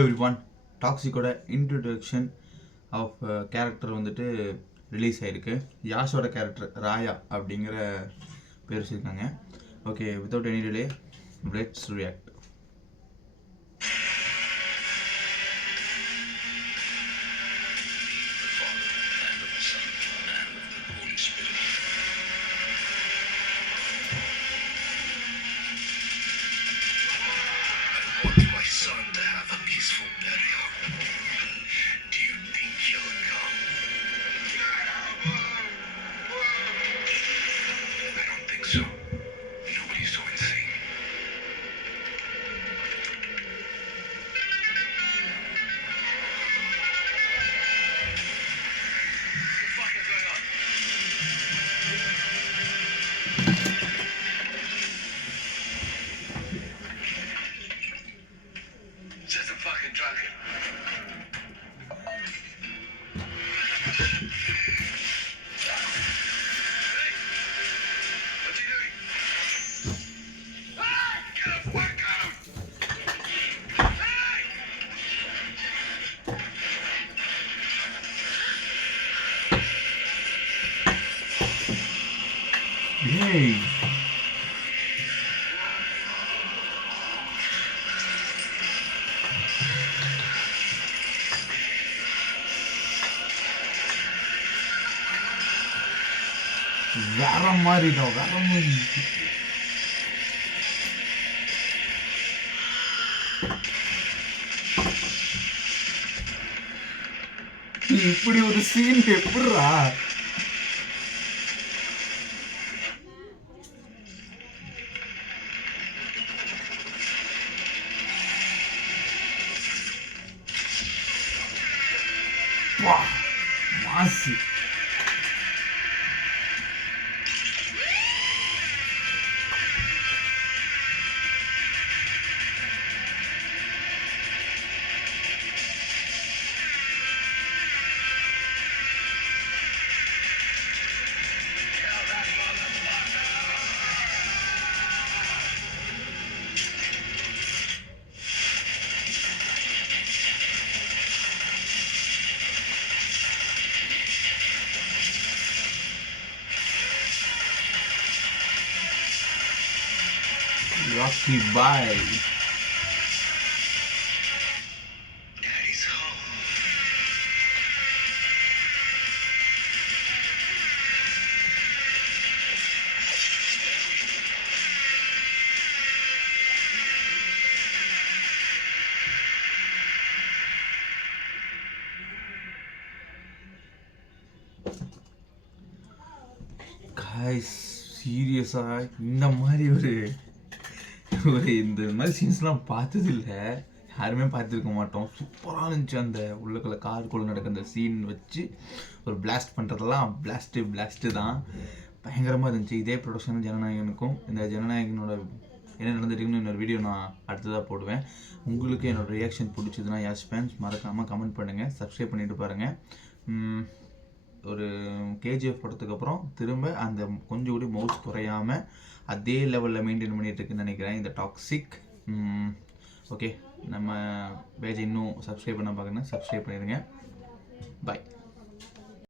எவ்ரிஒன் டாக்ஸிக்கோட introduction of character வந்துட்டு ரிலீஸ் ஆகிருக்கு. யாஷோட கேரக்டர் ராயா அப்படிங்கிற பேர் வச்சுருக்காங்க. Okay, without any delay let's react. Just a fucking drunken. Hey, what's he doing? Hey, get a fuck out! Hey! வேற மாதிரி தான், வேற மாதிரி. இப்படி ஒரு சீன் எப்படிரா? வா மாசு. Rocky bye. Daddy's home. Guys, சீரியஸா இந்த மாதிரி இந்த மாதிரி சீன்ஸ்லாம் பார்த்ததில்லை, யாருமே பார்த்துருக்க மாட்டோம். சூப்பராக இருந்துச்சு. அந்த உள்ளக்குள்ள காருக்குள்ளே நடக்கிற அந்த சீன் வச்சு ஒரு பிளாஸ்ட் பண்ணுறதெல்லாம் பிளாஸ்ட்டு தான் பயங்கரமாக இருந்துச்சு. இதே ப்ரொடக்ஷன் ஜனநாயகனுக்கும். இந்த ஜனநாயகனோட என்ன நடந்துட்டுன்னு இன்னொரு வீடியோ நான் அடுத்ததாக போடுவேன். உங்களுக்கு என்னோடய ரியாக்ஷன் பிடிச்சதுன்னா யாஸ் ஃபேன்ஸ் மறக்காமல் கமெண்ட் பண்ணுங்கள், சப்ஸ்கிரைப் பண்ணிட்டு பாருங்கள். ஒரு கேஜிஎஃப் படத்துக்கப்புறம் திரும்ப அந்த கொஞ்சம் கூட மவுஸ் குறையாமல் அதே லெவலில் மெயின்டைன் பண்ணிகிட்டு இருக்குன்னு நினைக்கிறேன் இந்த டாக்ஸிக். ஓகே, நம்ம பேஜை இன்னும் சப்ஸ்கிரைப் பண்ண பார்க்கணும், சப்ஸ்கிரைப் பண்ணிடுங்க. பாய்.